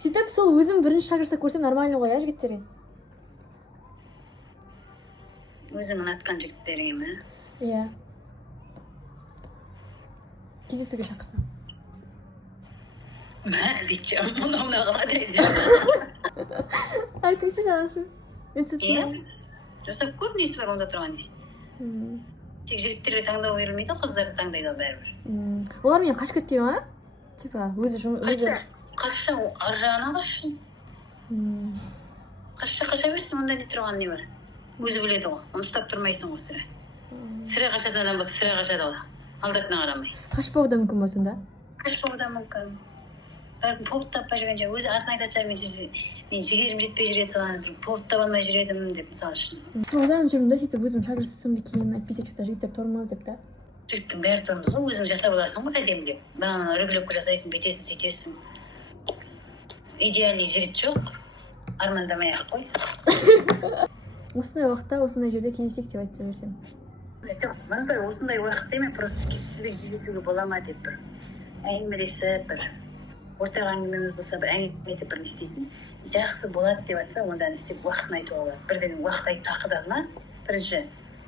Сөйтіп сол өзім бірінші шақырса көрсем нормально ғой, иә, жігіттерге? Өзің ұнатқан жігіттерге ме? Иә. Кездесуге шақырсам. Мәлдейші, мұна қалады еді. Айтыңызшы жанашым. Мен сіздің? Жасап көр, несі бар онда тұрған несі. Тек жігіттерге таңдау берілмейді, қыздарды таңдайды бәрібір. Олар мен қашып кетпей ма? Типа, өзі... Қашша, ар жағына қашсын. Қаша берсін, онда не тұрған не бар. Өзі біледі ғой, оны ұстап тұрмайсың ғой сірә. Сірә қашады адам болса, сірә қашады ғой. Алдартына қарамай. Қашпауы да мүмкін ба сонда? Қашпауы да мүмкін. Бәркім повод таппай жүрген жер, өзі атын айтады шығар, мен жігерім жетпей жүреді, соған повод таба алмай жүредім деп, мысалы үшін. Сен одан жүрмін да, сөйтіп өзім шақырсам екен, әйтпесе что-то жігіттер тұрмыз деп та? Жігіттің бәрі тұрмыз ғой, өзің жасап аласың ғой әдемі деп. Бағана регулировка жасайсың, бетесің, сөйтесің. Идеальный жігіт жоқ, армандамай-ақ қой. Осындай уақытта, осындай жерде кездесейік деп айтса берсем. Жоқ, мынандай осындай уақытта емес, просто сізбен кездесуге бола ма деп бір әңгімелесіп, бір ортақ әңгімеміз болса, бір әңгіме айтып бір не істейтін. Жақсы болады деп айтса, онда не істеп уақытын айтуға болады. Бірден уақыт айтып тақыдағына, бірінші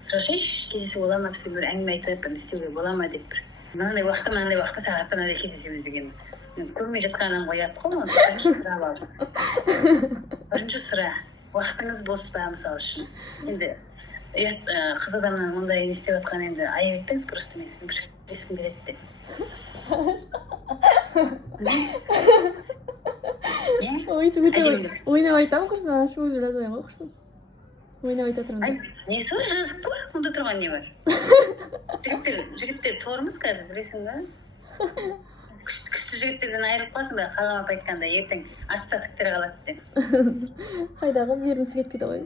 сұрашайшы, кездесу бола ма, бізде бір әңгіме айтып, бір не істеуге бола ма деп бір. Мынандай уақытта сағатта мынандай кездесеміз деген. Көрмей жатқаннан қояды ғой, оны бірінші сұрап алып. Бірінші сұра, уақытыңыз бос па, мысалы үшін. Енді қыз адамнан ондай не істеп жатқан енді айып етпеңіз, просто мен сізбен күшкескім келеді деп. Ойнап айтамын құрсын, ашу өзі жазайын ғой құрсын. Ойнап айта тұрмын. Несі бар, жазып бар, онда тұрған не бар? Жігіттер торымыз қазір, білесің ба? Күшті жігіттерден айырып қалсын ба, қаламап айтқанда, ертең астатықтар қалады деп. Қайдағы берімсі кетпейді ғой.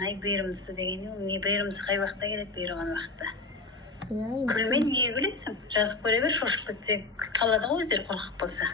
Ай, берімсі деген не берімсі қай уақытта келеді, беріған уақытта. Күлмен не күлесің? Жазып көре бер, шошып кетсе қалады ғой өздері қорқақ болса.